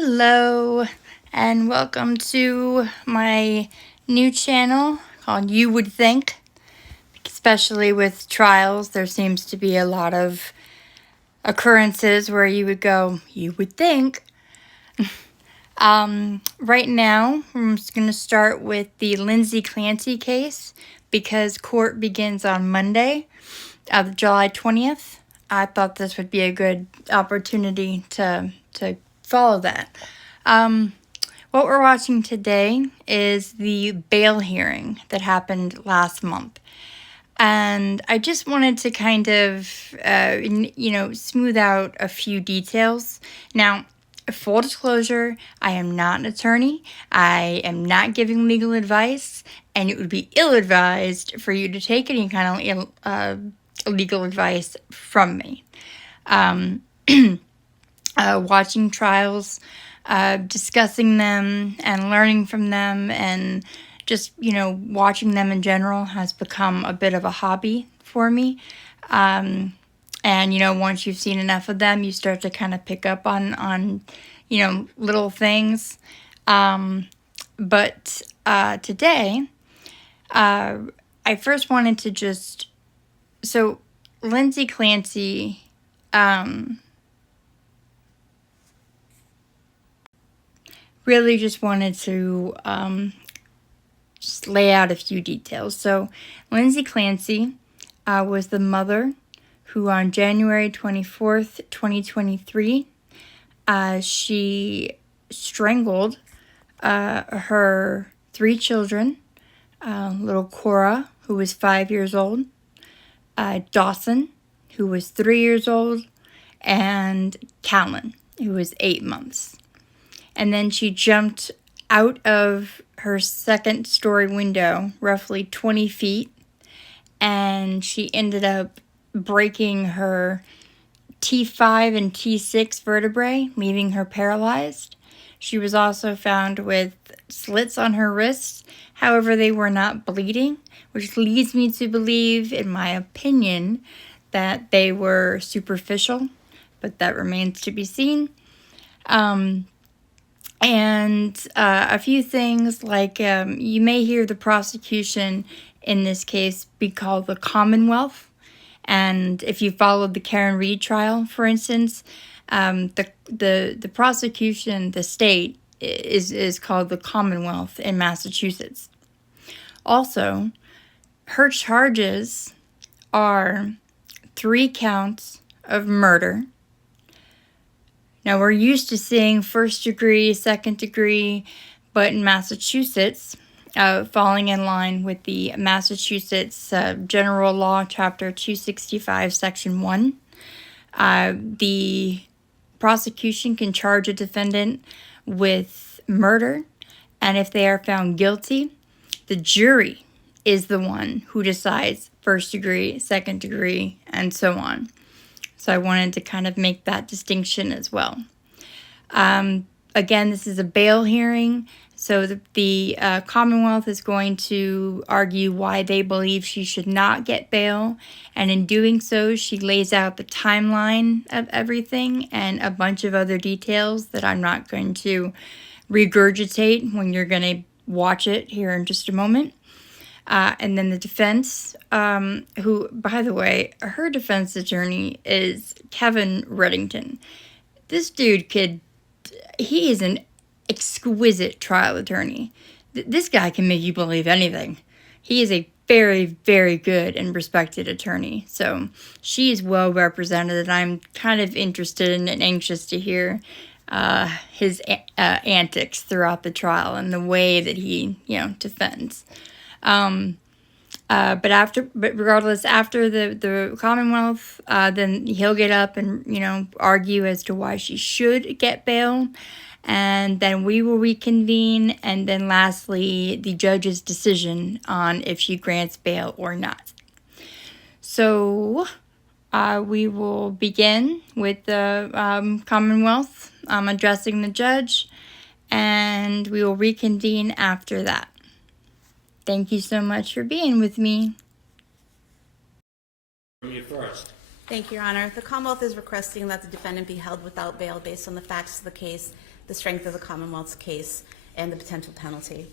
Hello, and welcome to my new channel called You Would Think. Especially with trials, there seems to be a lot of occurrences where you would go, you would think. Right now, I'm just going to start with the Lindsay Clancy case because court begins on Monday, July 20th. I thought this would be a good opportunity to follow that. What we're watching today is the bail hearing that happened last month. And I just wanted to kind of, smooth out a few details. Now, full disclosure, I am not an attorney. I am not giving legal advice, and it would be ill-advised for you to take any kind of legal advice from me. Watching trials, discussing them and learning from them, and just, watching them in general has become a bit of a hobby for me. And, once you've seen enough of them, you start to kind of pick up on little things. But today, I first wanted to so Lindsay Clancy, really just wanted to just lay out a few details. So Lindsay Clancy was the mother who on January 24th, 2023, she strangled her 3 children, little Cora, who was 5 years old, Dawson, who was 3 years old, and Callan, who was 8 months. And then she jumped out of her second-story window, roughly 20 feet, and she ended up breaking her T5 and T6 vertebrae, leaving her paralyzed. She was also found with slits on her wrists. However, they were not bleeding, which leads me to believe, in my opinion, that they were superficial, but that remains to be seen. And a few things like you may hear the prosecution in this case be called the Commonwealth. And if you followed the Karen Reed trial, for instance, the prosecution, the state, is called the Commonwealth in Massachusetts. Also, her charges are 3 counts of murder. Now, we're used to seeing first degree, second degree, but in Massachusetts, falling in line with the Massachusetts General Law, Chapter 265, Section 1, the prosecution can charge a defendant with murder, and if they are found guilty, the jury is the one who decides first degree, second degree, and so on. So I wanted to kind of make that distinction as well. Again, this is a bail hearing, so the Commonwealth is going to argue why they believe she should not get bail, and in doing so, she lays out the timeline of everything and a bunch of other details that I'm not going to regurgitate when you're going to watch it here in just a moment. And then the defense, who, by the way, her defense attorney is Kevin Reddington. This dude he is an exquisite trial attorney. This guy can make you believe anything. He is a very, very good and respected attorney. So she is well represented, and I'm kind of interested and anxious to hear his antics throughout the trial and the way that he, defends. But regardless, after the Commonwealth, then he'll get up and, argue as to why she should get bail. And then we will reconvene. And then lastly, the judge's decision on if she grants bail or not. So, we will begin with the Commonwealth addressing the judge. And we will reconvene after that. Thank you so much for being with me. You first. Thank you, Your Honor. The Commonwealth is requesting that the defendant be held without bail based on the facts of the case, the strength of the Commonwealth's case, and the potential penalty.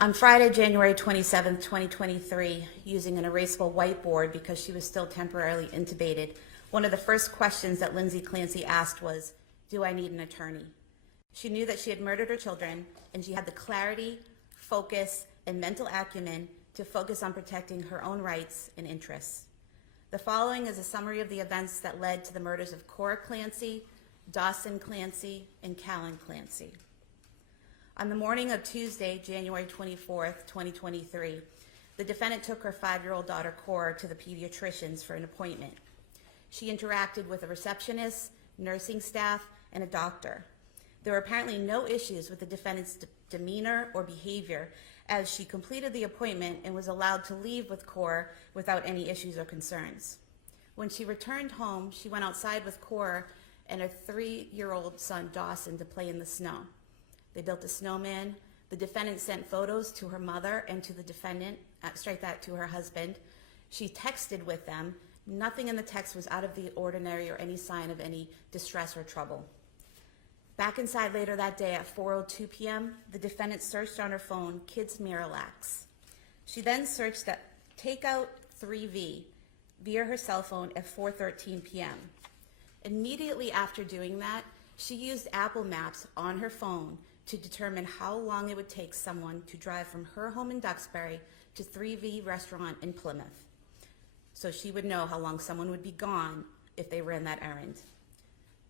On Friday, January 27, 2023, using an erasable whiteboard because she was still temporarily intubated, one of the first questions that Lindsay Clancy asked was, "Do I need an attorney?" She knew that she had murdered her children, and she had the clarity, focus, and mental acumen to focus on protecting her own rights and interests. The following is a summary of the events that led to the murders of Cora Clancy, Dawson Clancy, and Callan Clancy. On the morning of Tuesday, January 24th, 2023, the defendant took her 5-year-old daughter Cora to the pediatrician's for an appointment. She interacted with a receptionist, nursing staff, and a doctor. There were apparently no issues with the defendant's demeanor or behavior as she completed the appointment and was allowed to leave with Cora without any issues or concerns. When she returned home, she went outside with Cora and her 3-year-old son Dawson to play in the snow. They built a snowman. The defendant sent photos to her mother and to the defendant, to her husband. She texted with them. Nothing in the text was out of the ordinary or any sign of any distress or trouble. Back inside later that day at 4:02 p.m., the defendant searched on her phone Kids Miralax. She then searched that Takeout 3V via her cell phone at 4:13 p.m. Immediately after doing that, she used Apple Maps on her phone to determine how long it would take someone to drive from her home in Duxbury to 3V Restaurant in Plymouth. So she would know how long someone would be gone if they ran that errand.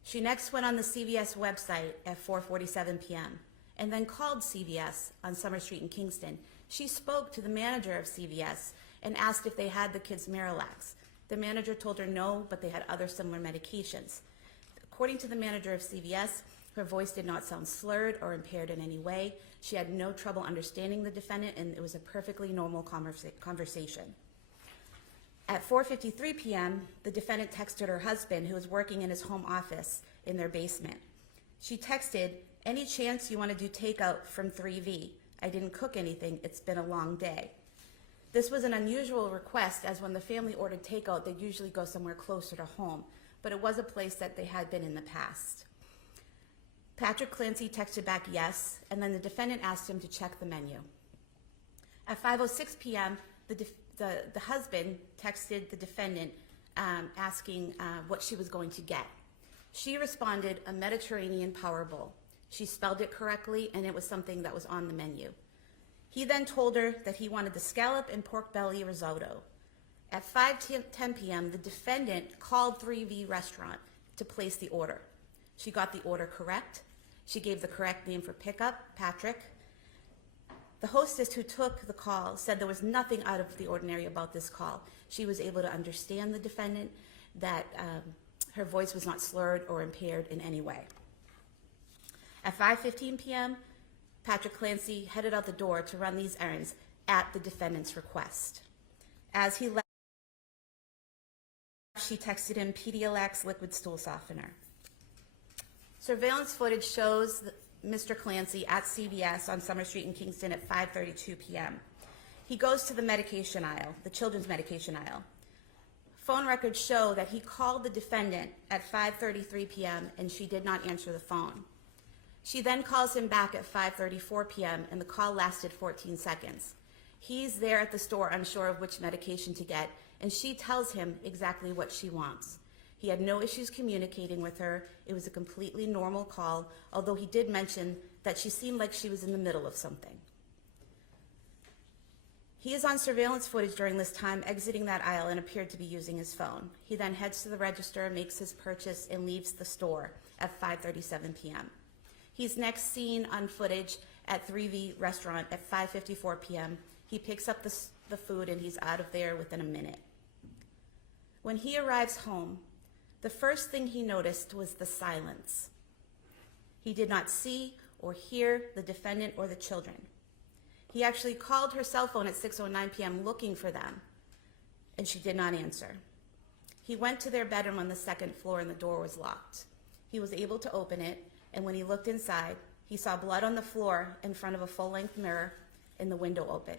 She next went on the CVS website at 4:47 p.m. and then called CVS on Summer Street in Kingston. She spoke to the manager of CVS and asked if they had the Kids Miralax. The manager told her no, but they had other similar medications. According to the manager of CVS, her voice did not sound slurred or impaired in any way. She had no trouble understanding the defendant, and it was a perfectly normal conversation. At 4:53 p.m., the defendant texted her husband, who was working in his home office in their basement. She texted, "Any chance you want to do takeout from 3V? I didn't cook anything. It's been a long day." This was an unusual request, as when the family ordered takeout, they'd usually go somewhere closer to home, but it was a place that they had been in the past. Patrick Clancy texted back yes, and then the defendant asked him to check the menu. At 5:06 p.m., the husband texted the defendant asking what she was going to get. She responded, "A Mediterranean power bowl." She spelled it correctly, and it was something that was on the menu. He then told her that he wanted the scallop and pork belly risotto. At 5:10 p.m., the defendant called 3V Restaurant to place the order. She got the order correct. She gave the correct name for pickup, Patrick. The hostess who took the call said there was nothing out of the ordinary about this call. She was able to understand the defendant, that her voice was not slurred or impaired in any way. At 5:15 p.m., Patrick Clancy headed out the door to run these errands at the defendant's request. As he left, she texted him Pedialyte liquid stool softener. Surveillance footage shows Mr. Clancy at CVS on Summer Street in Kingston at 5:32 p.m. He goes to the medication aisle, the children's medication aisle. Phone records show that he called the defendant at 5:33 p.m. and she did not answer the phone. She then calls him back at 5:34 p.m. and the call lasted 14 seconds. He's there at the store unsure of which medication to get, and she tells him exactly what she wants. He had no issues communicating with her. It was a completely normal call, although he did mention that she seemed like she was in the middle of something. He is on surveillance footage during this time, exiting that aisle and appeared to be using his phone. He then heads to the register, makes his purchase, and leaves the store at 5:37 p.m. He's next seen on footage at 3V Restaurant at 5:54 p.m. He picks up the food and he's out of there within a minute. When he arrives home, the first thing he noticed was the silence. He did not see or hear the defendant or the children. He actually called her cell phone at 6:09 p.m. looking for them, and she did not answer. He went to their bedroom on the second floor and the door was locked. He was able to open it, and when he looked inside, he saw blood on the floor in front of a full-length mirror and the window open.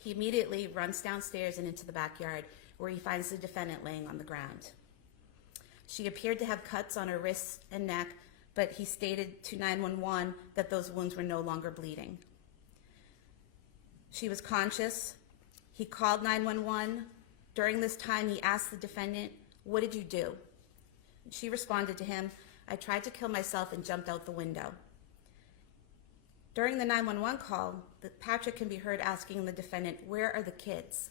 He immediately runs downstairs and into the backyard, where he finds the defendant laying on the ground. She appeared to have cuts on her wrists and neck, but he stated to 911 that those wounds were no longer bleeding. She was conscious. He called 911. During this time, he asked the defendant, "What did you do?" She responded to him, "I tried to kill myself and jumped out the window." During the 911 call, Patrick can be heard asking the defendant, "Where are the kids?"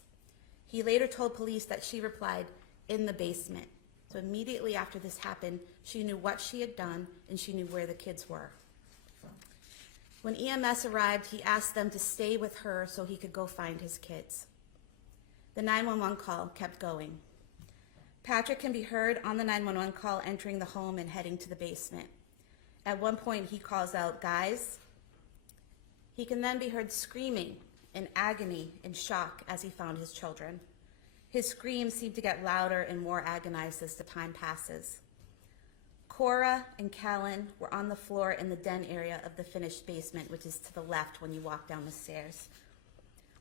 He later told police that she replied, "In the basement." So immediately after this happened, she knew what she had done and she knew where the kids were. When EMS arrived, he asked them to stay with her so he could go find his kids. The 911 call kept going. Patrick can be heard on the 911 call entering the home and heading to the basement. At one point, he calls out, "Guys." He can then be heard screaming in agony and shock as he found his children. His screams seem to get louder and more agonized as the time passes. Cora and Callan were on the floor in the den area of the finished basement, which is to the left when you walk down the stairs,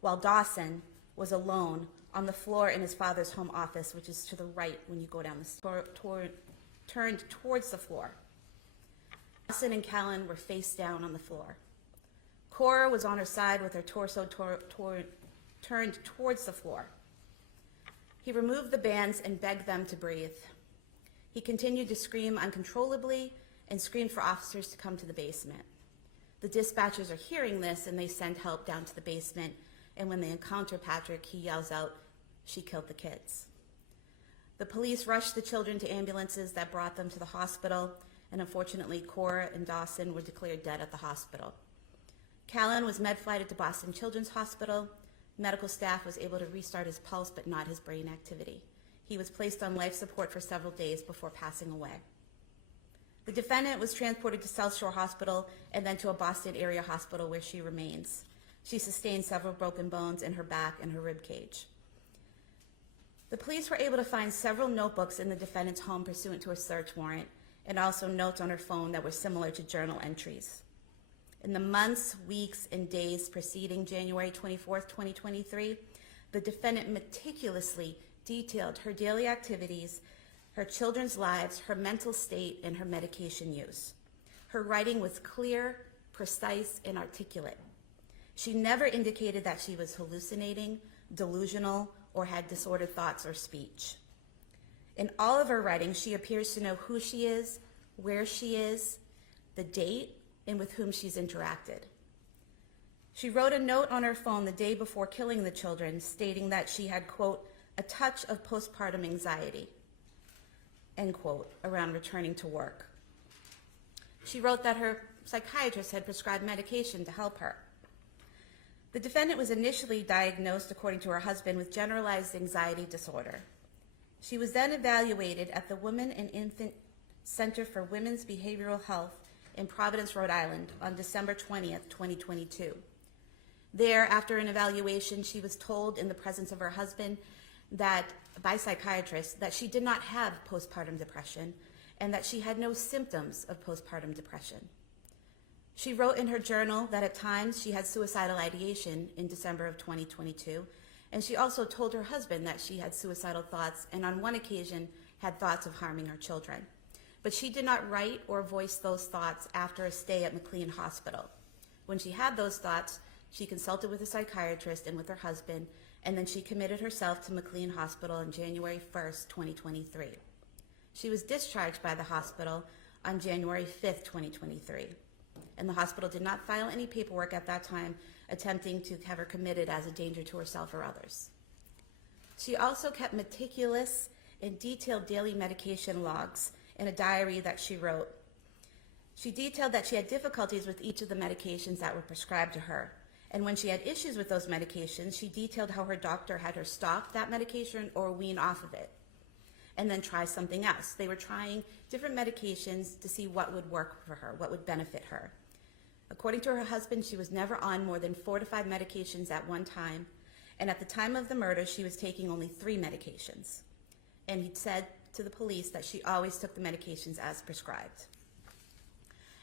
while Dawson was alone on the floor in his father's home office, which is to the right when you go down the turned towards the floor. Dawson and Callan were face down on the floor. Cora was on her side with her torso turned towards the floor. He removed the bands and begged them to breathe. He continued to scream uncontrollably and screamed for officers to come to the basement. The dispatchers are hearing this and they send help down to the basement, and when they encounter Patrick, he yells out, "She killed the kids." The police rushed the children to ambulances that brought them to the hospital, and unfortunately, Cora and Dawson were declared dead at the hospital. Callan was med-flighted to Boston Children's Hospital. Medical staff was able to restart his pulse, but not his brain activity. He was placed on life support for several days before passing away. The defendant was transported to South Shore Hospital and then to a Boston area hospital where she remains. She sustained several broken bones in her back and her rib cage. The police were able to find several notebooks in the defendant's home pursuant to a search warrant, and also notes on her phone that were similar to journal entries. In the months, weeks, and days preceding January 24th, 2023, the defendant meticulously detailed her daily activities, her children's lives, her mental state, and her medication use. Her writing was clear, precise, and articulate. She never indicated that she was hallucinating, delusional, or had disordered thoughts or speech. In all of her writing, she appears to know who she is, where she is, the date, and with whom she's interacted. She wrote a note on her phone the day before killing the children stating that she had, quote, "a touch of postpartum anxiety," end quote, around returning to work. She wrote that her psychiatrist had prescribed medication to help her. The defendant was initially diagnosed, according to her husband, with generalized anxiety disorder. She was then evaluated at the Women and Infant Center for Women's Behavioral Health in Providence, Rhode Island on December 20th, 2022. There, after an evaluation, she was told in the presence of her husband by psychiatrists that she did not have postpartum depression and that she had no symptoms of postpartum depression. She wrote in her journal that at times she had suicidal ideation in December of 2022, and she also told her husband that she had suicidal thoughts and on one occasion had thoughts of harming her children. But she did not write or voice those thoughts after a stay at McLean Hospital. When she had those thoughts, she consulted with a psychiatrist and with her husband, and then she committed herself to McLean Hospital on January 1st, 2023. She was discharged by the hospital on January 5th, 2023, and the hospital did not file any paperwork at that time attempting to have her committed as a danger to herself or others. She also kept meticulous and detailed daily medication logs in a diary that she wrote. She detailed that she had difficulties with each of the medications that were prescribed to her. And when she had issues with those medications, she detailed how her doctor had her stop that medication or wean off of it and then try something else. They were trying different medications to see what would work for her, what would benefit her. According to her husband, she was never on more than 4 to 5 medications at one time. And at the time of the murder, she was taking only 3 medications. And he said to the police that she always took the medications as prescribed.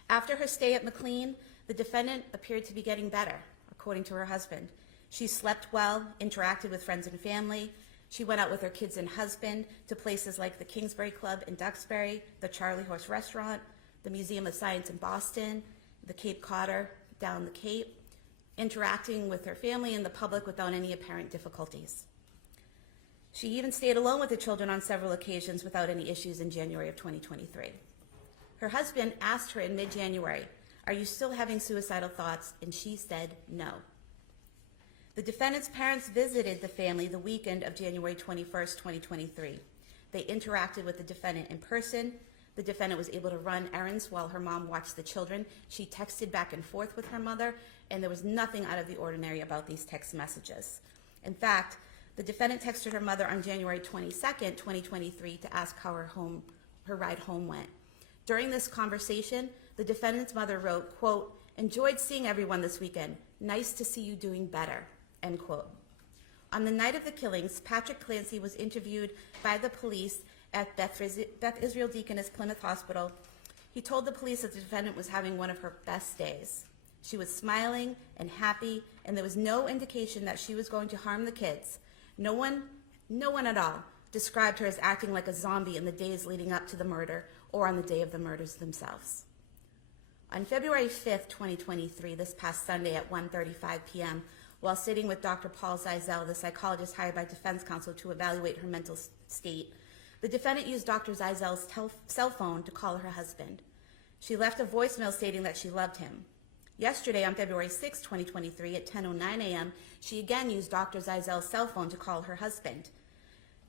After her stay at McLean, the defendant appeared to be getting better, according to her husband. She slept well, interacted with friends and family. She went out with her kids and husband to places like the Kingsbury Club in Duxbury, the Charlie Horse Restaurant, the Museum of Science in Boston, the Cape Codder down the Cape, interacting with her family and the public without any apparent difficulties. She even stayed alone with the children on several occasions without any issues in January of 2023. Her husband asked her in mid-January, "Are you still having suicidal thoughts?" And she said no. The defendant's parents visited the family the weekend of January 21st, 2023. They interacted with the defendant in person. The defendant was able to run errands while her mom watched the children. She texted back and forth with her mother, and there was nothing out of the ordinary about these text messages. In fact, the defendant texted her mother on January 22nd, 2023 to ask how her ride home went. During this conversation, the defendant's mother wrote, quote, "Enjoyed seeing everyone this weekend. Nice to see you doing better," end quote. On the night of the killings, Patrick Clancy was interviewed by the police at Beth Israel Deaconess Plymouth Hospital. He told the police that the defendant was having one of her best days. She was smiling and happy, and there was no indication that she was going to harm the kids. No one at all described her as acting like a zombie in the days leading up to the murder or on the day of the murders themselves. On February 5th, 2023, this past Sunday at 1:35 p.m., while sitting with Dr. Paul Zeisel, the psychologist hired by defense counsel to evaluate her mental state, the defendant used Dr. Zeisel's cell phone to call her husband. She left a voicemail stating that she loved him. Yesterday, on February 6, 2023, at 10:09 a.m., she again used Dr. Zeisel's cell phone to call her husband.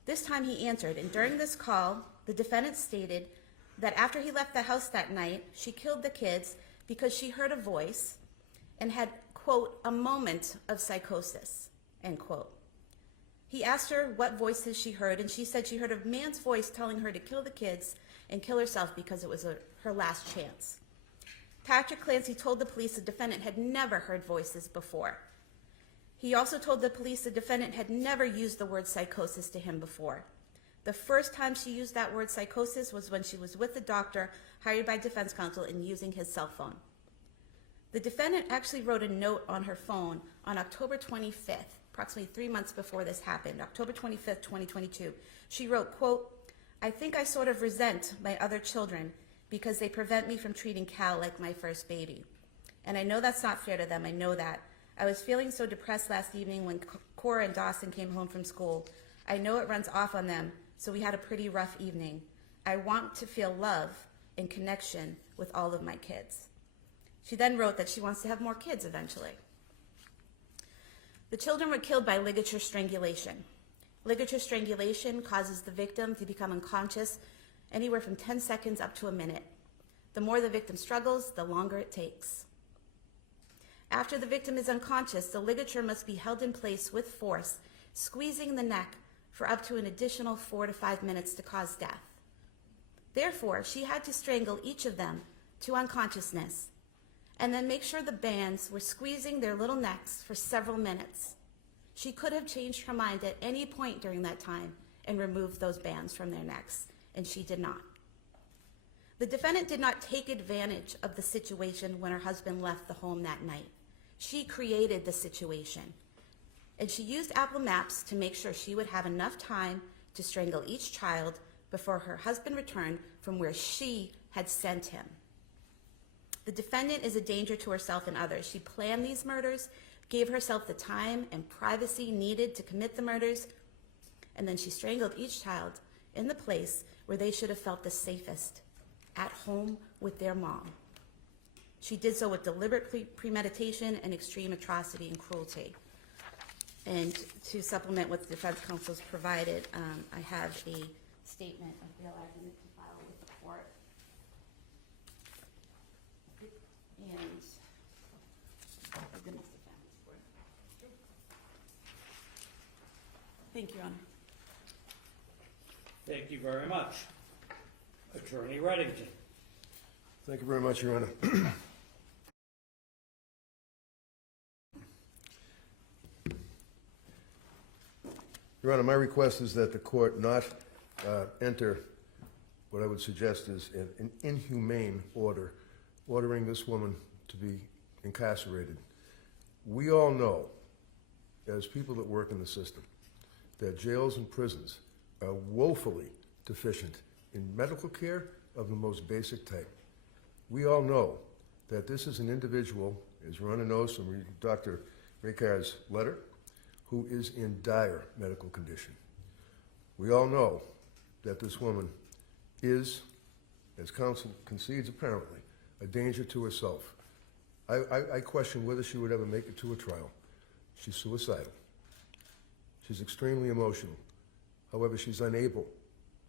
This time he answered, and during this call, the defendant stated that after he left the house that night, she killed the kids because she heard a voice and had, quote, "a moment of psychosis," end quote. He asked her what voices she heard, and she said she heard a man's voice telling her to kill the kids and kill herself because it was her last chance. Patrick Clancy told the police the defendant had never heard voices before. He also told the police the defendant had never used the word psychosis to him before. The first time she used that word psychosis was when she was with the doctor hired by defense counsel and using his cell phone. The defendant actually wrote a note on her phone on October 25th, approximately 3 months before this happened, October 25th, 2022. She wrote, quote, "I think I sort of resent my other children because they prevent me from treating Cal like my first baby. And I know that's not fair to them, I know that. I was feeling so depressed last evening when Cora and Dawson came home from school. I know it runs off on them, so we had a pretty rough evening. I want to feel love and connection with all of my kids." She then wrote that she wants to have more kids eventually. The children were killed by ligature strangulation. Ligature strangulation causes the victim to become unconscious anywhere from 10 seconds up to a minute. The more the victim struggles, the longer it takes. After the victim is unconscious, the ligature must be held in place with force, squeezing the neck for up to an additional 4 to 5 minutes to cause death. Therefore, she had to strangle each of them to unconsciousness and then make sure the bands were squeezing their little necks for several minutes. She could have changed her mind at any point during that time and removed those bands from their necks, and she did not. The defendant did not take advantage of the situation when her husband left the home that night. She created the situation, and she used Apple Maps to make sure she would have enough time to strangle each child before her husband returned from where she had sent him. The defendant is a danger to herself and others. She planned these murders, gave herself the time and privacy needed to commit the murders, and then she strangled each child in the place where they should have felt the safest, at home with their mom. She did so with deliberate premeditation and extreme atrocity and cruelty. And to supplement what the defense counsel has provided, I have a statement of bail argument to file with the court. And the domestic families court. Thank you, Your Honor. Thank you very much. Attorney Reddington. Thank you very much, Your Honor. Your Honor, my request is that the court not enter what I would suggest is an inhumane order, ordering this woman to be incarcerated. We all know, as people that work in the system, that jails and prisons are woefully deficient in medical care of the most basic type. We all know that this is an individual, as Rhonda knows from Dr. Raycar's letter, who is in dire medical condition. We all know that this woman is, as counsel concedes apparently, a danger to herself. I question whether she would ever make it to a trial. She's suicidal. She's extremely emotional. However, she's unable,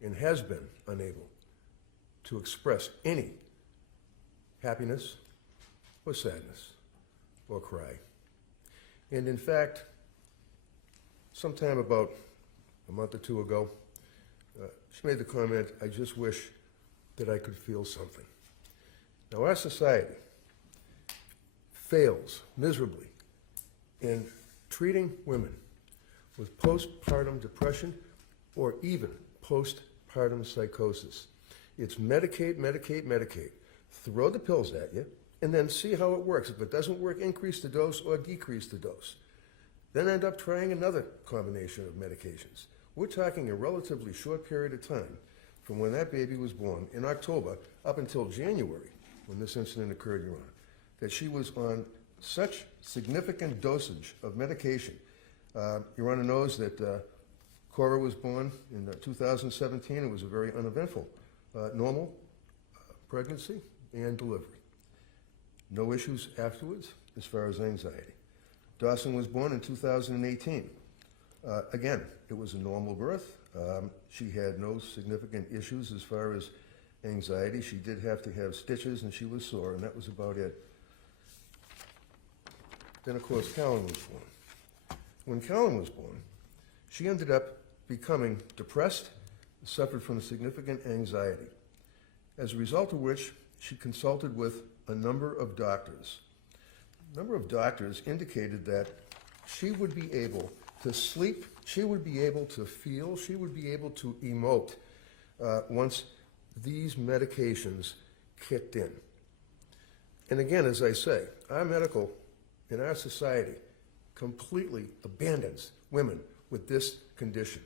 and has been unable, to express any happiness or sadness or cry. And in fact, sometime about a month or two ago, she made the comment, "I just wish that I could feel something." Now, our society fails miserably in treating women with postpartum depression or even postpartum psychosis. It's medicate, medicate, medicate. Throw the pills at you, and then see how it works. If it doesn't work, increase the dose or decrease the dose. Then end up trying another combination of medications. We're talking a relatively short period of time from when that baby was born in October up until January, when this incident occurred, Your Honor, that she was on such significant dosage of medication. Your Honor knows that Cora was born in 2017. It was a very uneventful, normal pregnancy and delivery. No issues afterwards as far as anxiety. Dawson was born in 2018. Again, it was a normal birth. She had no significant issues as far as anxiety. She did have to have stitches and she was sore, and that was about it. Then, of course, Callan was born. When Callan was born, she ended up becoming depressed, suffered from significant anxiety, as a result of which she consulted with a number of doctors. A number of doctors indicated that she would be able to sleep, she would be able to feel, she would be able to emote once these medications kicked in. And again, as I say, our medical in our society completely abandons women with this condition.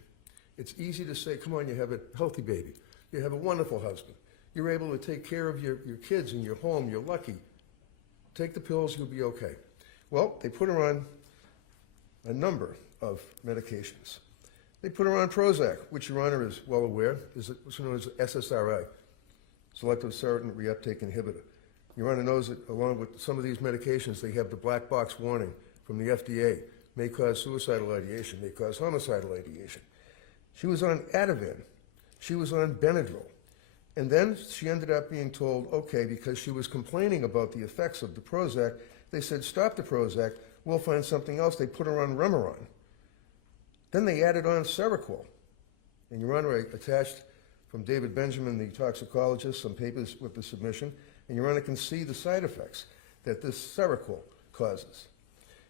It's easy to say, come on, you have a healthy baby. You have a wonderful husband. You're able to take care of your kids in your home. You're lucky. Take the pills, you'll be okay. Well, they put her on a number of medications. They put her on Prozac, which Your Honor is well aware, is what's known as SSRI, selective serotonin reuptake inhibitor. Your Honor knows that along with some of these medications, they have the black box warning from the FDA, may cause suicidal ideation, may cause homicidal ideation. She was on Ativan. She was on Benadryl. And then she ended up being told, okay, because she was complaining about the effects of the Prozac, they said, stop the Prozac, we'll find something else. They put her on Remeron. Then they added on Seroquel. And Your Honor, I attached from David Benjamin, the toxicologist, some papers with the submission, and Your Honor can see the side effects that this Seroquel causes.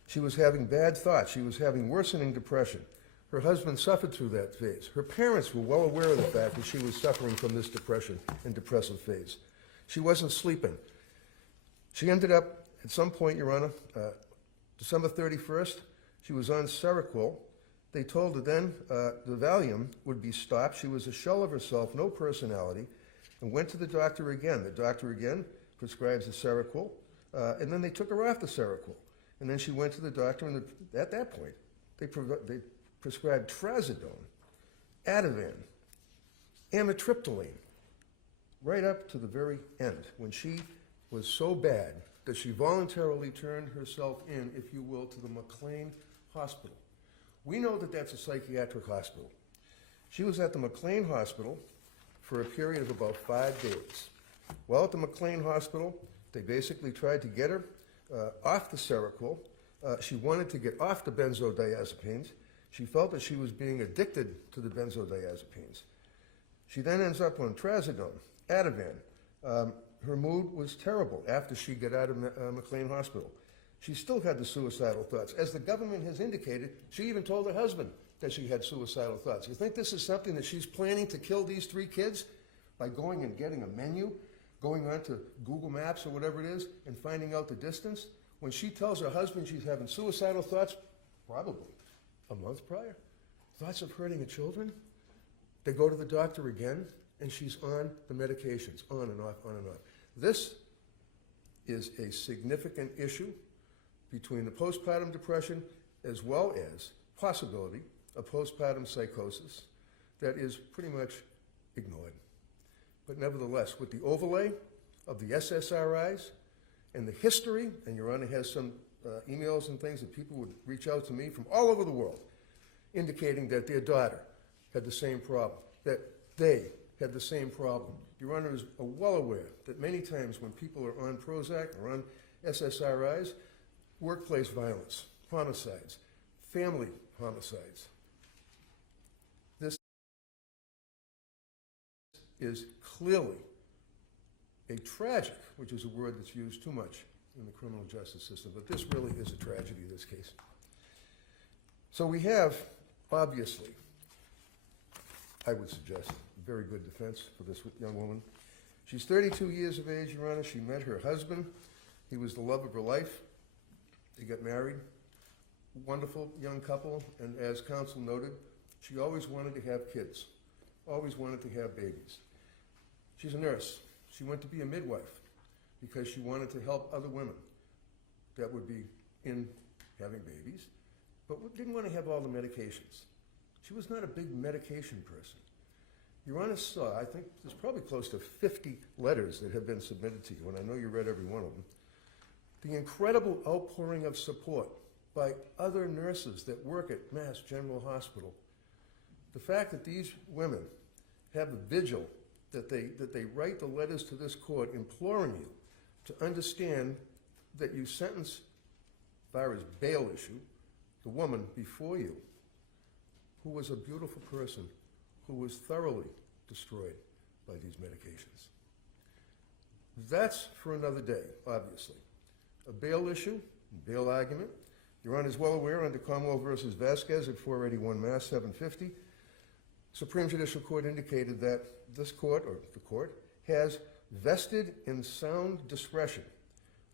She was having bad thoughts. She was having worsening depression. Her husband suffered through that phase. Her parents were well aware of the fact that she was suffering from this depression and depressive phase. She wasn't sleeping. She ended up, at some point, Your Honor, December 31st, she was on Seroquel. They told her then the Valium would be stopped. She was a shell of herself, no personality, and went to the doctor again. The doctor again prescribes the Seroquel, and then they took her off the Seroquel. And then she went to the doctor, and at that point, they prescribed trazodone, Ativan, amitriptyline, right up to the very end, when she was so bad that she voluntarily turned herself in, if you will, to the McLean Hospital. We know that that's a psychiatric hospital. She was at the McLean Hospital for a period of about 5 days. While at the McLean Hospital, they basically tried to get her off the Seroquel. She wanted to get off the benzodiazepines. She felt that she was being addicted to the benzodiazepines. She then ends up on trazodone, Ativan. Her mood was terrible after she got out of McLean Hospital. She still had the suicidal thoughts. As the government has indicated, she even told her husband that she had suicidal thoughts. You think this is something that she's planning to kill these 3 kids by going and getting a menu, going on to Google Maps or whatever it is, and finding out the distance? When she tells her husband she's having suicidal thoughts, probably a month prior, thoughts of hurting her children. They go to the doctor again, and she's on the medications, on and off, on and off. This is a significant issue between the postpartum depression as well as possibility of postpartum psychosis that is pretty much ignored. But nevertheless, with the overlay of the SSRIs and the history, and Your Honor has some emails and things that people would reach out to me from all over the world indicating that their daughter had the same problem, that they had the same problem. Your Honor is well aware that many times when people are on Prozac or on SSRIs, workplace violence, homicides, family homicides. This is clearly a tragic, which is a word that's used too much in the criminal justice system, but this really is a tragedy, this case. So we have, obviously, I would suggest, a very good defense for this young woman. She's 32 years of age, Your Honor. She met her husband. He was the love of her life. They got married. Wonderful young couple, and as counsel noted, she always wanted to have kids, always wanted to have babies. She's a nurse. She went to be a midwife because she wanted to help other women that would be in having babies, but didn't want to have all the medications. She was not a big medication person. Your Honor saw, I think there's probably close to 50 letters that have been submitted to you, and I know you read every one of them. The incredible outpouring of support by other nurses that work at Mass General Hospital. The fact that these women have a vigil, that they write the letters to this court imploring you to understand that you sentence, as far as bail issue, the woman before you, who was a beautiful person, who was thoroughly destroyed by these medications. That's for another day, obviously. A bail issue, bail argument. Your Honor is well aware under Commonwealth versus Vasquez at 481 Mass 750, Supreme Judicial Court indicated that this court, or the court, has vested in sound discretion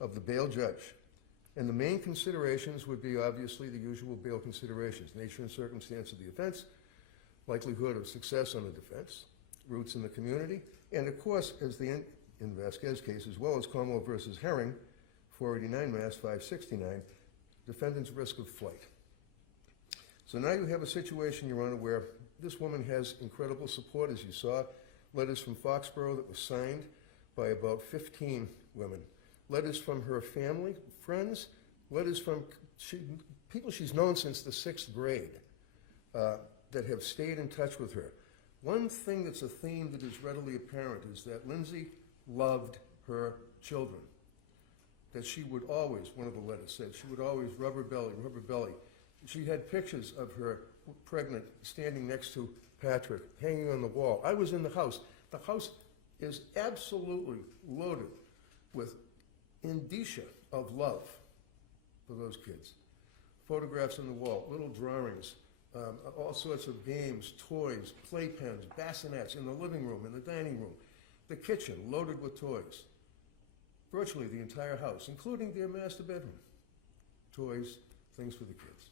of the bail judge. And the main considerations would be obviously the usual bail considerations: nature and circumstance of the offense, likelihood of success on the defense, roots in the community, and of course, as in Vasquez case, as well as Commonwealth versus Herring, 489 Mass 569, defendant's risk of flight. So now you have a situation, Your Honor, where this woman has incredible support, as you saw, letters from Foxborough that were signed by about 15 women, letters from her family, friends, letters from people she's known since the 6th grade that have stayed in touch with her. One thing that's a theme that is readily apparent is that Lindsay loved her children, that she would always, one of the letters said, she would always rub her belly, rub her belly. She had pictures of her pregnant, standing next to Patrick, hanging on the wall. I was in the house. The house is absolutely loaded with indicia of love for those kids. Photographs on the wall, little drawings, all sorts of games, toys, playpens, bassinets in the living room, in the dining room, the kitchen loaded with toys. Virtually the entire house, including their master bedroom. Toys, things for the kids.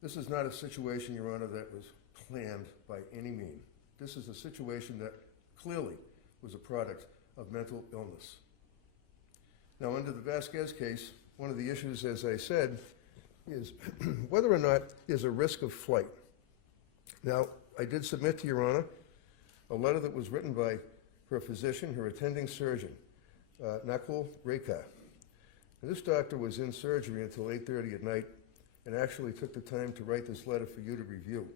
This is not a situation, Your Honor, that was planned by any means. This is a situation that clearly was a product of mental illness. Now, under the Vasquez case, one of the issues, as I said, is whether or not there's a risk of flight. Now, I did submit to Your Honor a letter that was written by her physician, her attending surgeon, Nakul Rekha. And this doctor was in surgery until 8:30 at night and actually took the time to write this letter for you to review.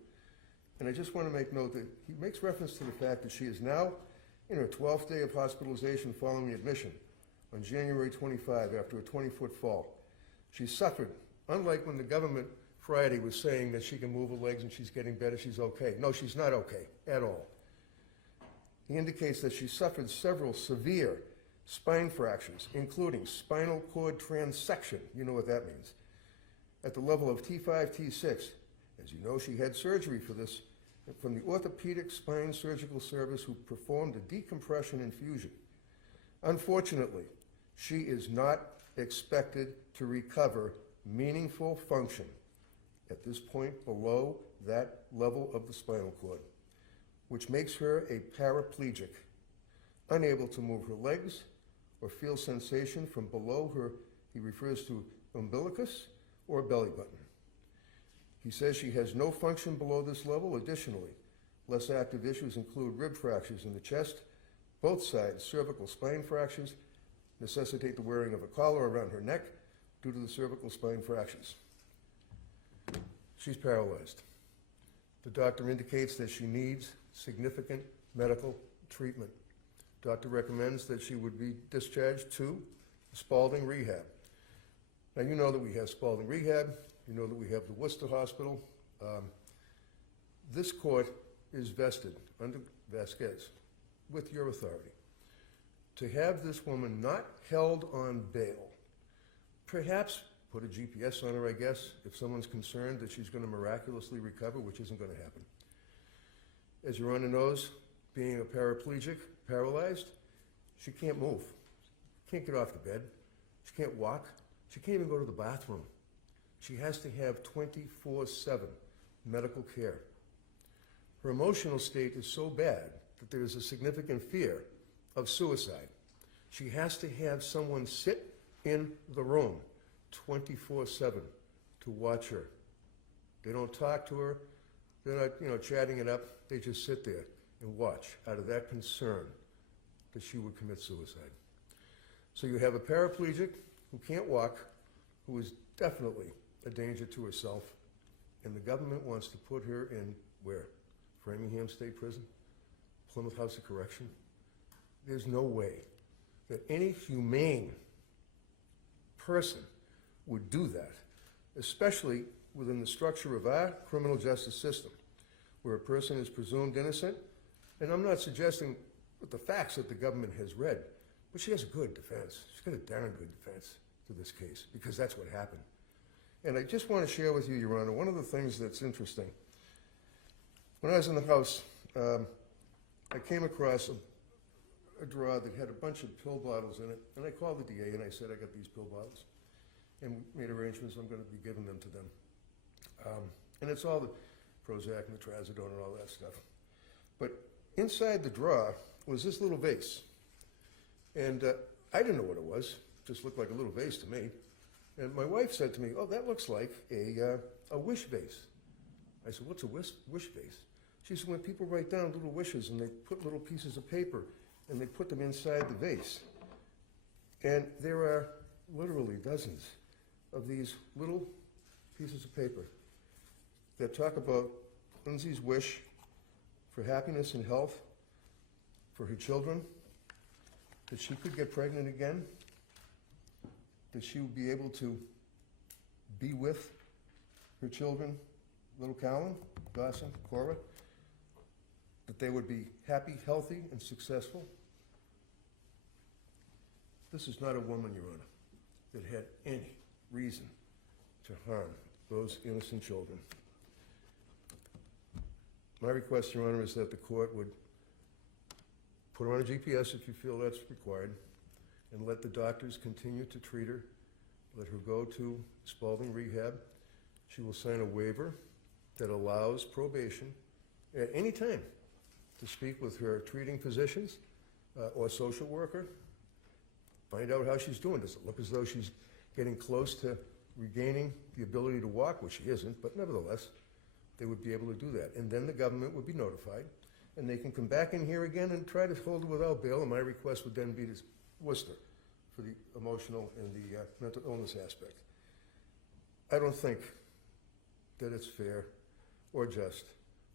And I just want to make note that he makes reference to the fact that she is now in her 12th day of hospitalization following admission on January 25 after a 20-foot fall. She suffered, unlike when the government Friday was saying that she can move her legs and she's getting better, she's okay. No, she's not okay at all. He indicates that she suffered several severe spine fractures, including spinal cord transection. You know what that means. At the level of T5, T6. As you know, she had surgery for this from the Orthopedic Spine Surgical Service, who performed a decompression infusion. Unfortunately, she is not expected to recover meaningful function at this point below that level of the spinal cord, which makes her a paraplegic, unable to move her legs or feel sensation from below her, he refers to umbilicus or belly button. He says she has no function below this level. Additionally, less active issues include rib fractures in the chest, both sides, cervical spine fractures, necessitate the wearing of a collar around her neck due to the cervical spine fractures. She's paralyzed. The doctor indicates that she needs significant medical treatment. Doctor recommends that she would be discharged to Spalding Rehab. Now, you know that we have Spalding Rehab. You know that we have the Worcester Hospital. This court is vested under Vasquez with your authority to have this woman not held on bail. Perhaps put a GPS on her, I guess, if someone's concerned that she's going to miraculously recover, which isn't going to happen. As your Honor knows, being a paraplegic, paralyzed, she can't move. Can't get off the bed. She can't walk. She can't even go to the bathroom. She has to have 24/7 medical care. Her emotional state is so bad that there is a significant fear of suicide. She has to have someone sit in the room 24/7 to watch her. They don't talk to her. They're not, chatting it up. They just sit there and watch out of that concern that she would commit suicide. So you have a paraplegic who can't walk, who is definitely a danger to herself, and the government wants to put her in where? Framingham State Prison? Plymouth House of Correction? There's no way that any humane person would do that, especially within the structure of our criminal justice system, where a person is presumed innocent. And I'm not suggesting with the facts that the government has read, but she has a good defense. She's got a darn good defense to this case, because that's what happened. And I just want to share with you, Your Honor, one of the things that's interesting. When I was in the House, I came across a drawer that had a bunch of pill bottles in it, and I called the DA and I said, I got these pill bottles, and made arrangements. I'm going to be giving them to them. And it's all the Prozac and the Trazodone and all that stuff. But inside the drawer was this little vase. And I didn't know what it was. It just looked like a little vase to me. And my wife said to me, oh, that looks like a wish vase. I said, what's a wish vase? She said, when people write down little wishes and they put little pieces of paper and they put them inside the vase. And there are literally dozens of these little pieces of paper that talk about Lindsay's wish for happiness and health for her children, that she could get pregnant again, that she would be able to be with her children, little Callan, Dawson, Cora, that they would be happy, healthy, and successful. This is not a woman, Your Honor, that had any reason to harm those innocent children. My request, Your Honor, is that the court would put her on a GPS if you feel that's required, and let the doctors continue to treat her. Let her go to Spalding Rehab. She will sign a waiver that allows probation at any time to speak with her treating physicians or social worker. Find out how she's doing. Does it look as though she's getting close to regaining the ability to walk, which she isn't, but nevertheless, they would be able to do that. And then the government would be notified, and they can come back in here again and try to hold her without bail, and my request would then be to Worcester for the emotional and the mental illness aspect. I don't think that it's fair or just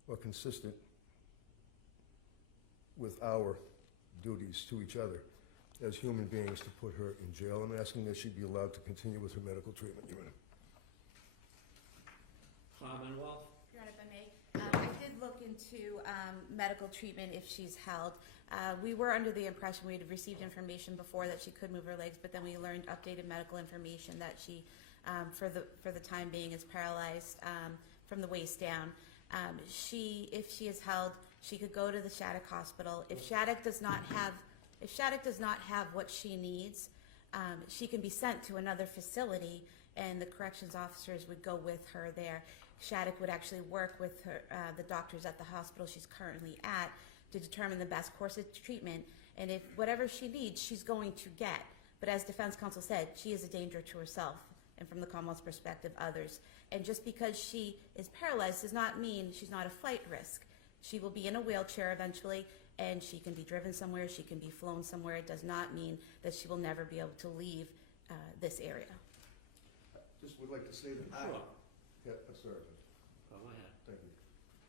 or consistent with our duties to each other as human beings to put her in jail. I'm asking that she be allowed to continue with her medical treatment, Your Honor. Commonwealth? Your Honor, if I may, I did look into medical treatment if she's held. We were under the impression we had received information before that she could move her legs, but then we learned updated medical information that she, for the time being, is paralyzed from the waist down. If she is held, she could go to the Shattuck Hospital. If Shattuck does not have what she needs, she can be sent to another facility, and the corrections officers would go with her there. Shattuck would actually work with her, the doctors at the hospital she's currently at to determine the best course of treatment. And if whatever she needs, she's going to get. But as defense counsel said, she is a danger to herself and, from the Commonwealth's perspective, others. And just because she is paralyzed does not mean she's not a flight risk. She will be in a wheelchair eventually, and she can be driven somewhere, she can be flown somewhere. It does not mean that she will never be able to leave this area. Just would like to say that. Sure. Yeah, sorry. Go ahead. Thank you.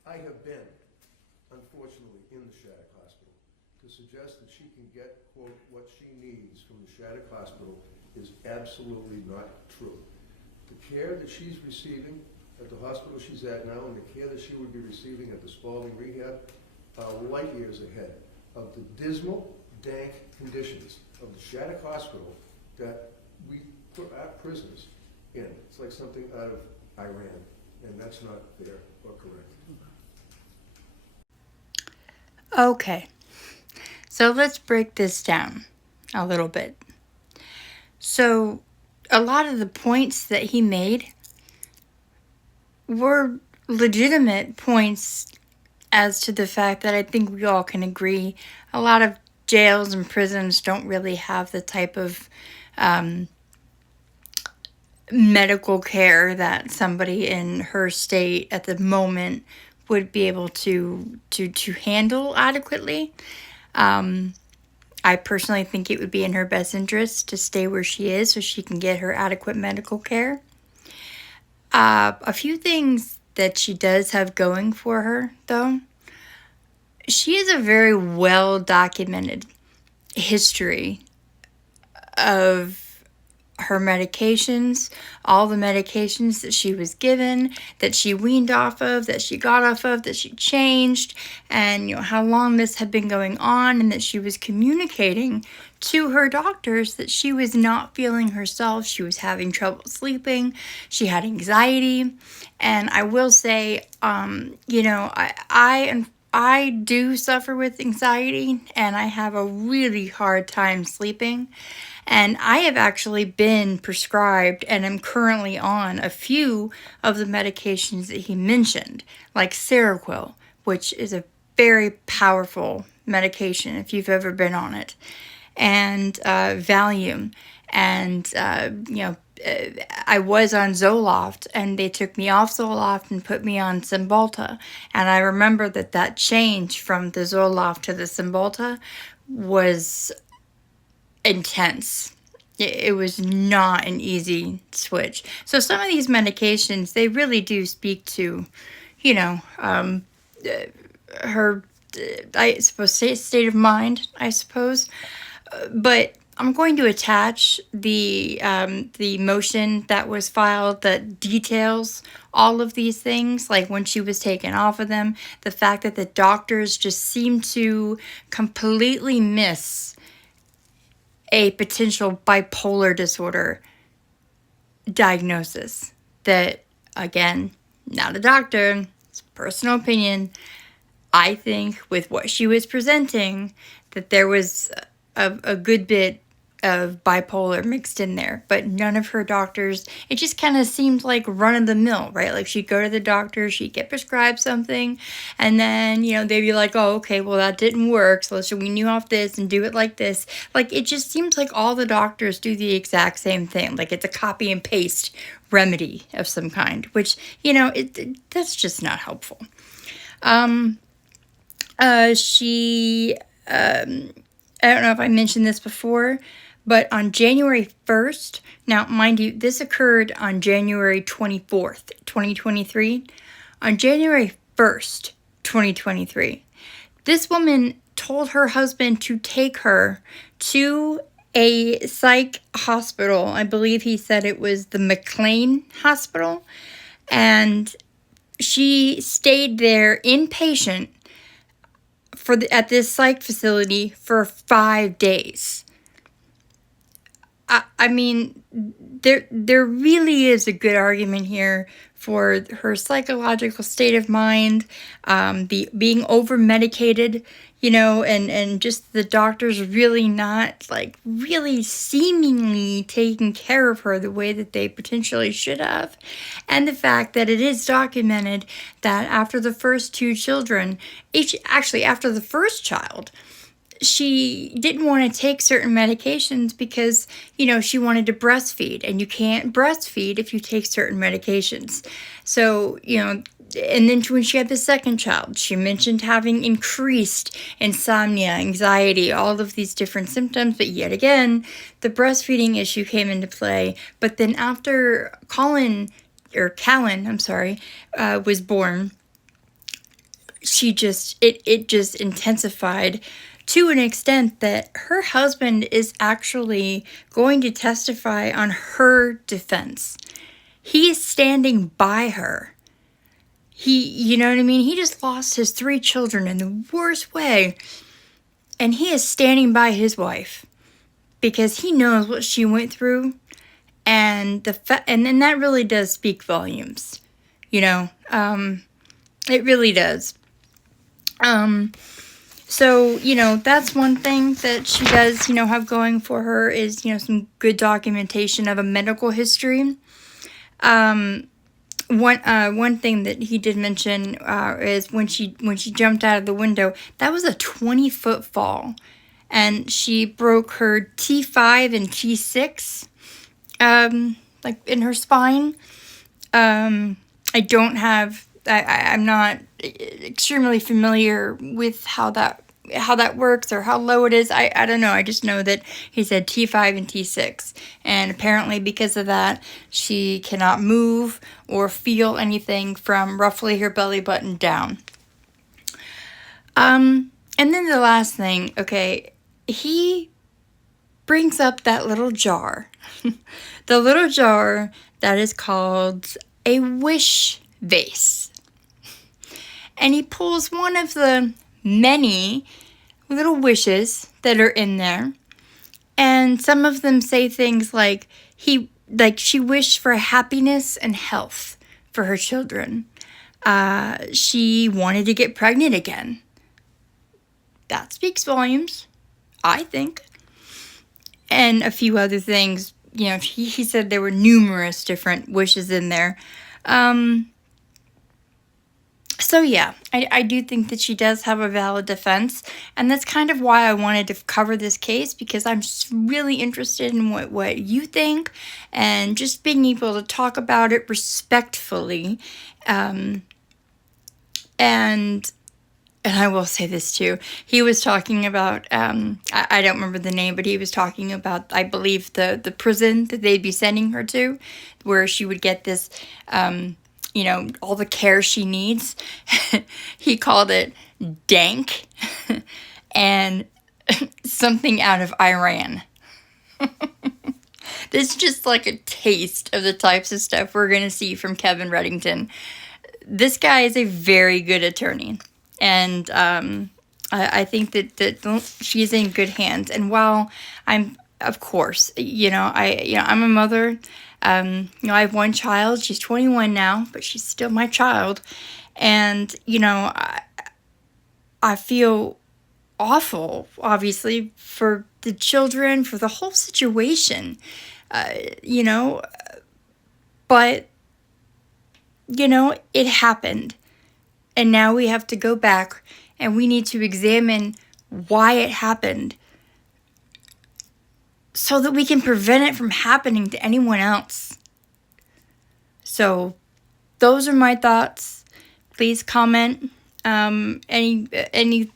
I have been, unfortunately, in the Shattuck Hospital. To suggest that she can get, quote, what she needs from the Shattuck Hospital is absolutely not true. The care that she's receiving at the hospital she's at now and the care that she would be receiving at the Spalding Rehab are light years ahead of the dismal, dank conditions of the Shattuck Hospital that we put our prisoners in. It's like something out of Iran, and that's not fair or correct. Okay. So let's break this down a little bit. So a lot of the points that he made were legitimate points as to the fact that I think we all can agree a lot of jails and prisons don't really have the type of medical care that somebody in her state at the moment would be able to handle adequately. I personally think it would be in her best interest to stay where she is so she can get her adequate medical care. A few things that she does have going for her, though. She has a very well-documented history of her medications, all the medications that she was given, that she weaned off of, that she got off of, that she changed, and how long this had been going on, and that she was communicating to her doctors that she was not feeling herself. She was having trouble sleeping. She had anxiety. And I will say, I do suffer with anxiety, and I have a really hard time sleeping. And I have actually been prescribed and am currently on a few of the medications that he mentioned, like Seroquel, which is a very powerful medication if you've ever been on it, and Valium. And, I was on Zoloft, and they took me off Zoloft and put me on Cymbalta. And I remember that change from the Zoloft to the Cymbalta was intense. It was not an easy switch. So some of these medications, they really do speak to, her, I suppose, state of mind, I suppose. But I'm going to attach the motion that was filed that details all of these things, like when she was taken off of them, the fact that the doctors just seem to completely miss a potential bipolar disorder diagnosis. That, again, not a doctor, it's personal opinion. I think with what she was presenting, that there was a good bit of bipolar mixed in there, but none of her doctors, it just kind of seemed like run-of-the-mill, right? Like she'd go to the doctor, she'd get prescribed something, and then, they'd be like, oh, okay, well, that didn't work, so let's wean you off this and do it like this. Like, it just seems like all the doctors do the exact same thing. Like, it's a copy and paste remedy of some kind, which, that's just not helpful. I don't know if I mentioned this before, but on January 1st, now, mind you, this occurred on January 24th, 2023. On January 1st, 2023, this woman told her husband to take her to a psych hospital. I believe he said it was the McLean Hospital. And she stayed there inpatient at this psych facility for 5 days. I mean, there really is a good argument here for her psychological state of mind, the being over medicated, and just the doctors really not like really seemingly taking care of her the way that they potentially should have, and the fact that it is documented that after the first two children, actually after the first child, she didn't want to take certain medications because, she wanted to breastfeed, and you can't breastfeed if you take certain medications. So, and then when she had the second child, she mentioned having increased insomnia, anxiety, all of these different symptoms. But yet again, the breastfeeding issue came into play. But then after Callan, was born, it just intensified to an extent that her husband is actually going to testify on her defense. He is standing by her. You know what I mean? He just lost his 3 children in the worst way. And he is standing by his wife because he knows what she went through. And and that really does speak volumes. It really does. So, that's one thing that she does, have going for her is, some good documentation of a medical history. One thing that he did mention is when she jumped out of the window, that was a 20-foot fall, and she broke her T5 and T6, like in her spine. I'm not extremely familiar with how that works or how low it is. I don't know. I just know that he said T5 and T6. And apparently because of that, she cannot move or feel anything from roughly her belly button down. And then the last thing, okay, he brings up that little jar. The little jar that is called a wish vase. And he pulls one of the many little wishes that are in there. And some of them say things like she wished for happiness and health for her children. She wanted to get pregnant again. That speaks volumes, I think. And a few other things. He said there were numerous different wishes in there. So yeah, I do think that she does have a valid defense, and that's kind of why I wanted to cover this case, because I'm just really interested in what you think, and just being able to talk about it respectfully. And I will say this too. He was talking about, I don't remember the name, but he was talking about, I believe, the prison that they'd be sending her to, where she would get this, all the care she needs. He called it dank and something out of Iran. This is just like a taste of the types of stuff we're going to see from Kevin Reddington. This guy is a very good attorney. And I think that she's in good hands. And while I'm, of course, I'm a mother. I have one child. She's 21 now, but she's still my child. And, I feel awful, obviously, for the children, for the whole situation, but, it happened. And now we have to go back and we need to examine why it happened so that we can prevent it from happening to anyone else. So those are my thoughts. Please comment any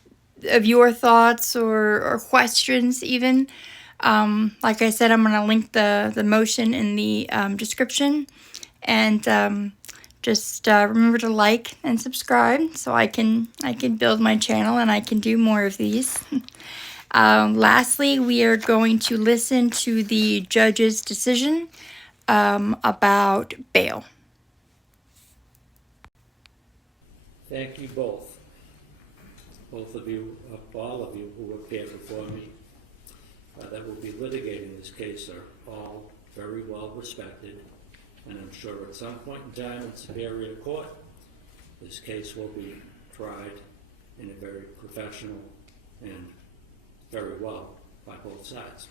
of your thoughts or questions even. Like I said, I'm going to link the motion in the description. And just remember to like and subscribe so I can build my channel and I can do more of these. Lastly, we are going to listen to the judge's decision about bail. Thank you both. Both of you, all of you who appeared before me that will be litigating this case are all very well respected, and I'm sure at some point in time in Superior Court, this case will be tried in a very professional and very well by both sides.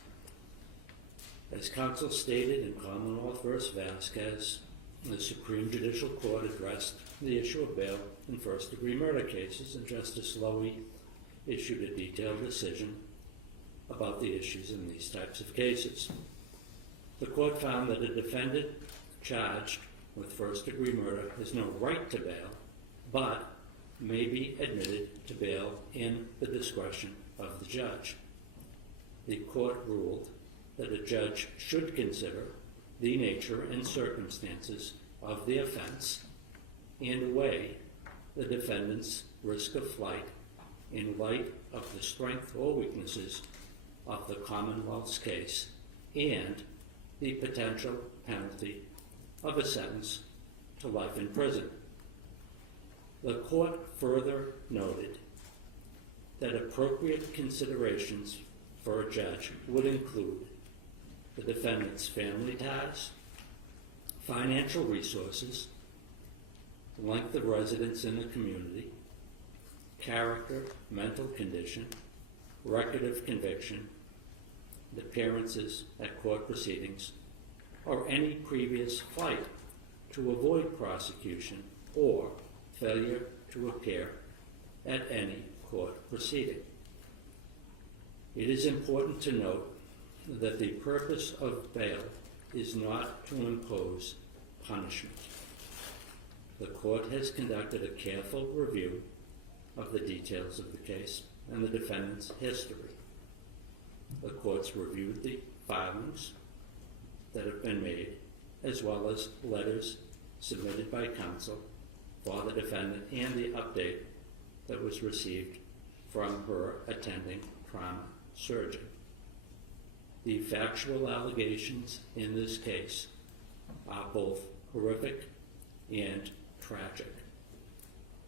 As counsel stated in Commonwealth v. Vasquez, the Supreme Judicial Court addressed the issue of bail in first-degree murder cases, and Justice Lowy issued a detailed decision about the issues in these types of cases. The court found that a defendant charged with first-degree murder has no right to bail, but may be admitted to bail in the discretion of the judge. The court ruled that a judge should consider the nature and circumstances of the offense and weigh the defendant's risk of flight in light of the strength or weaknesses of the Commonwealth's case and the potential penalty of a sentence to life in prison. The court further noted that appropriate considerations for a judge would include the defendant's family ties, financial resources, length of residence in the community, character, mental condition, record of conviction, appearances at court proceedings, or any previous flight to avoid prosecution or failure to appear at any court proceeding. It is important to note that the purpose of bail is not to impose punishment. The court has conducted a careful review of the details of the case and the defendant's history. The court's reviewed the filings that have been made, as well as letters submitted by counsel for the defendant and the update that was received from her attending trauma surgeon. The factual allegations in this case are both horrific and tragic.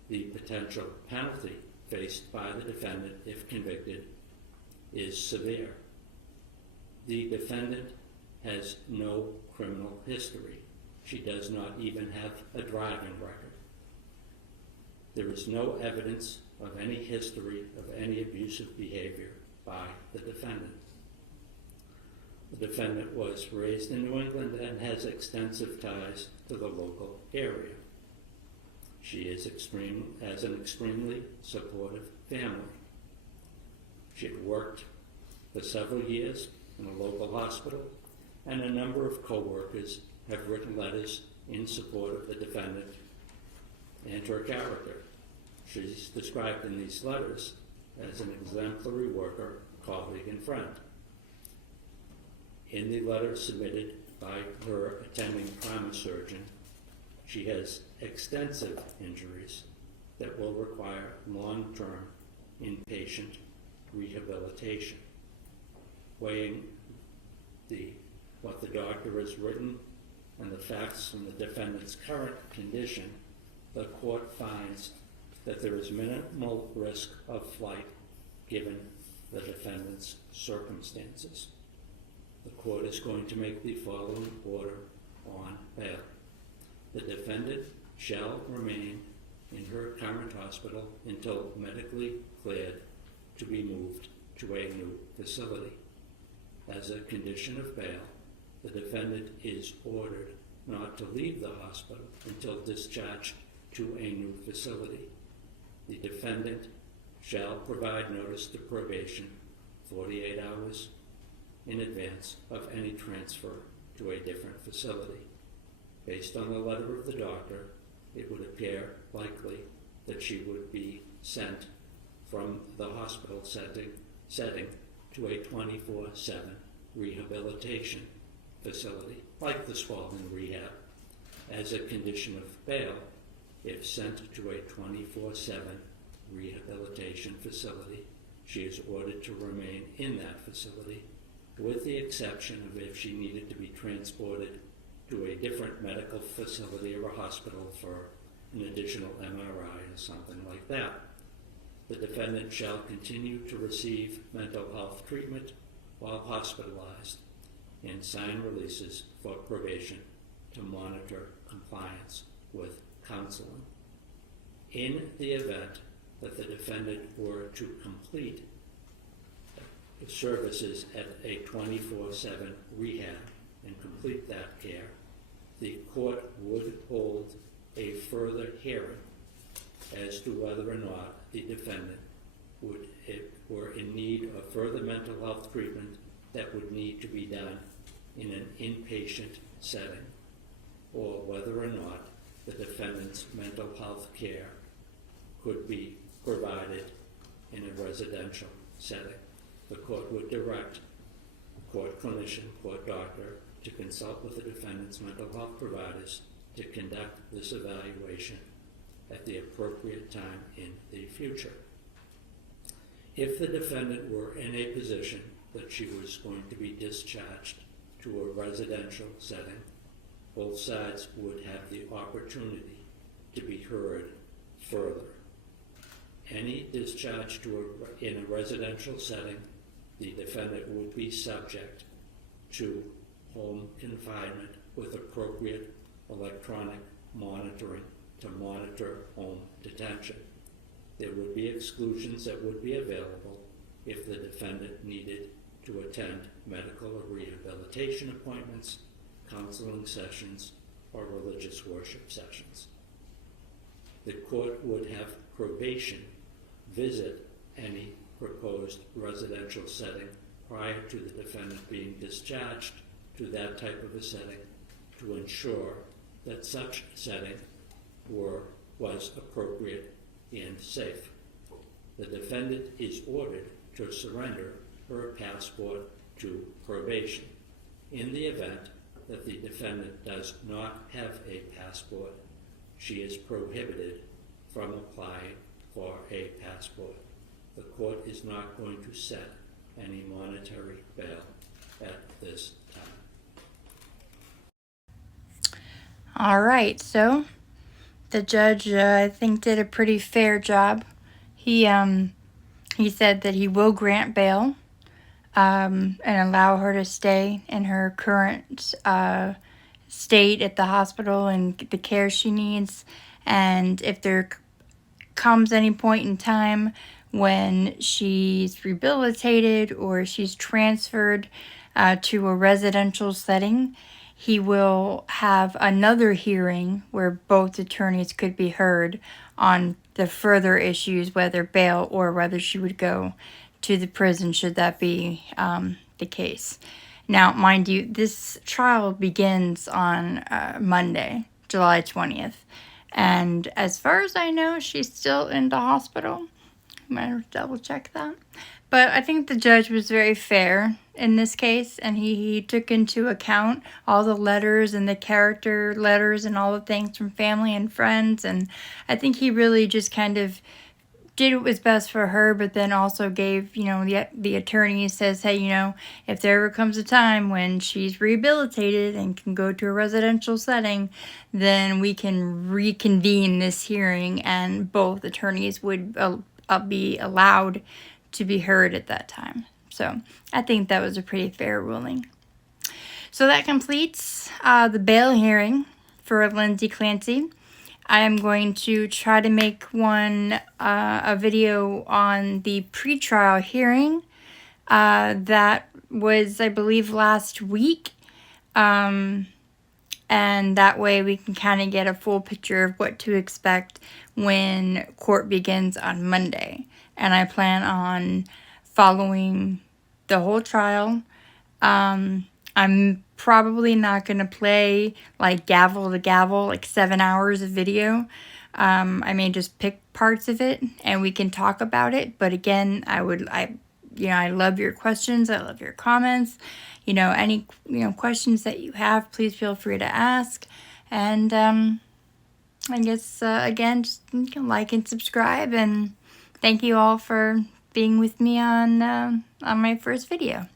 The potential penalty faced by the defendant, if convicted, is severe. The defendant has no criminal history. She does not even have a driving record. There is no evidence of any history of any abusive behavior by the defendant. The defendant was raised in New England and has extensive ties to the local area. She has an extremely supportive family. She had worked for several years in a local hospital, and a number of co-workers have written letters in support of the defendant and her character. She's described in these letters as an exemplary worker, colleague, and friend. In the letter submitted by her attending trauma surgeon, she has extensive injuries that will require long-term inpatient rehabilitation. Weighing what the doctor has written and the facts from the defendant's current condition, the court finds that there is minimal risk of flight given the defendant's circumstances. The court is going to make the following order on bail. The defendant shall remain in her current hospital until medically cleared to be moved to a new facility. As a condition of bail, the defendant is ordered not to leave the hospital until discharged to a new facility. The defendant shall provide notice to probation 48 hours in advance of any transfer to a different facility. Based on the letter of the doctor, it would appear likely that she would be sent from the hospital setting to a 24/7 rehabilitation facility, like the Spalding Rehab. As a condition of bail, if sent to a 24/7 rehabilitation facility, she is ordered to remain in that facility, with the exception of if she needed to be transported to a different medical facility or a hospital for an additional MRI or something like that. The defendant shall continue to receive mental health treatment while hospitalized. and sign releases for probation to monitor compliance with counseling. In the event that the defendant were to complete services at a 24/7 rehab and complete that care, the court would hold a further hearing as to whether or not the defendant were in need of further mental health treatment that would need to be done in an inpatient setting, or whether or not the defendant's mental health care could be provided in a residential setting. The court would direct court clinician, court doctor, to consult with the defendant's mental health providers to conduct this evaluation at the appropriate time in the future. If the defendant were in a position that she was going to be discharged to a residential setting, both sides would have the opportunity to be heard further. Any discharge in a residential setting, the defendant would be subject to home confinement with appropriate electronic monitoring to monitor home detention. There would be exclusions that would be available if the defendant needed to attend medical or rehabilitation appointments, counseling sessions, or religious worship sessions. The court would have probation visit any proposed residential setting prior to the defendant being discharged to that type of a setting to ensure that such setting was appropriate and safe. The defendant is ordered to surrender her passport to probation. In the event that the defendant does not have a passport, she is prohibited from applying for a passport. The court is not going to set any monetary bail at this time. All right, so the judge, I think, did a pretty fair job. He said that he will grant bail and allow her to stay in her current state at the hospital and get the care she needs. And if there comes any point in time when she's rehabilitated or she's transferred to a residential setting, he will have another hearing where both attorneys could be heard on the further issues, whether bail or whether she would go to the prison, should that be the case. Now, mind you, this trial begins on Monday, July 20th. And as far as I know, she's still in the hospital. I might double check that. But I think the judge was very fair in this case, and he took into account all the letters and the character letters and all the things from family and friends. And I think he really just kind of did what was best for her, but then also gave, the attorney says, hey, if there ever comes a time when she's rehabilitated and can go to a residential setting, then we can reconvene this hearing and both attorneys would be allowed to be heard at that time. So I think that was a pretty fair ruling. So that completes the bail hearing for Lindsay Clancy. I am going to try to make a video on the pretrial hearing that was, I believe, last week. And that way we can kind of get a full picture of what to expect when court begins on Monday. And I plan on following the whole trial. I'm probably not going to play like gavel to gavel, like 7 hours of video. I may just pick parts of it and we can talk about it. But again, I love your questions. I love your comments. Any, questions that you have, please feel free to ask. And I guess, again, just you can like and subscribe. And thank you all for being with me on my first video.